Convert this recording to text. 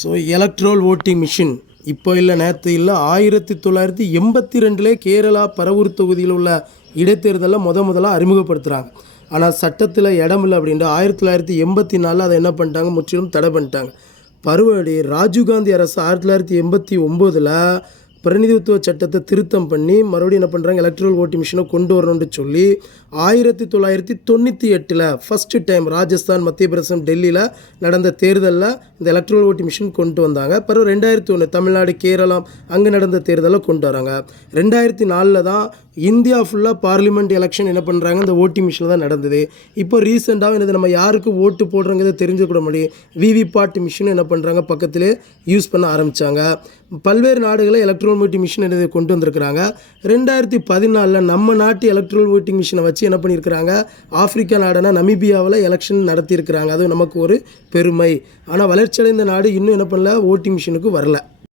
So electoral voting machine இப்போ இல்லை, நேற்று இல்லை, 1982 கேரளா பரவூர் தொகுதியில் உள்ள இடைத்தேர்தலில் முதலாக அறிமுகப்படுத்துகிறாங்க. ஆனால் சட்டத்தில் இடம் இல்லை அப்படின்ட்டு 1984 அதை என்ன பண்ணிட்டாங்க, முற்றிலும் தடை பண்ணிட்டாங்க. பருவடி ராஜீவ்காந்தி அரசு 1989 பிரதிநிதித்துவ சட்டத்தை திருத்தம் பண்ணி மறுபடியும் என்ன பண்ணுறாங்க, எலக்ட்ரல் ஓட்டிங் மிஷினை கொண்டு வரணும்னு சொல்லி 1998 ஃபஸ்ட்டு டைம் ராஜஸ்தான், மத்திய பிரதேசம், டெல்லியில் நடந்த தேர்தலில் இந்த எலக்ட்ரல் ஓட்டிங் மிஷின் கொண்டு வந்தாங்க. பிறகு 2001 தமிழ்நாடு, கேரளா அங்கே நடந்த தேர்தலில் கொண்டு வராங்க. 2004 தான் இந்தியா ஃபுல்லாக பார்லிமெண்ட் எலெக்ஷன் என்ன பண்ணுறாங்க, இந்த ஓட்டிங் மிஷினில் தான் நடந்தது. இப்போ ரீசெண்டாக என்னது, நம்ம யாருக்கு ஓட்டு போடுறோங்கிறத தெரிஞ்சுக்கூட முடியும், விவிபாட் மிஷின் என்ன பண்ணுறாங்க, பக்கத்திலே யூஸ் பண்ண ஆரம்பித்தாங்க. பல்வேறு நாடுகளில் எலக்ட்ரல் ஓட்டிங் மிஷின் என்னது கொண்டு வந்திருக்கிறாங்க. 2014 நம்ம நாட்டு எலக்ட்ரல் ஓட்டிங் மிஷினை வச்சு என்ன பண்ணியிருக்கிறாங்க, ஆப்பிரிக்கா நாடான நமீபியாவில் எலெக்ஷன் நடத்தியிருக்கிறாங்க. அது நமக்கு ஒரு பெருமை. ஆனால் வளர்ச்சியடைந்த நாடு இன்னும் என்ன பண்ணல, ஓட்டிங் மிஷினுக்கு வரல.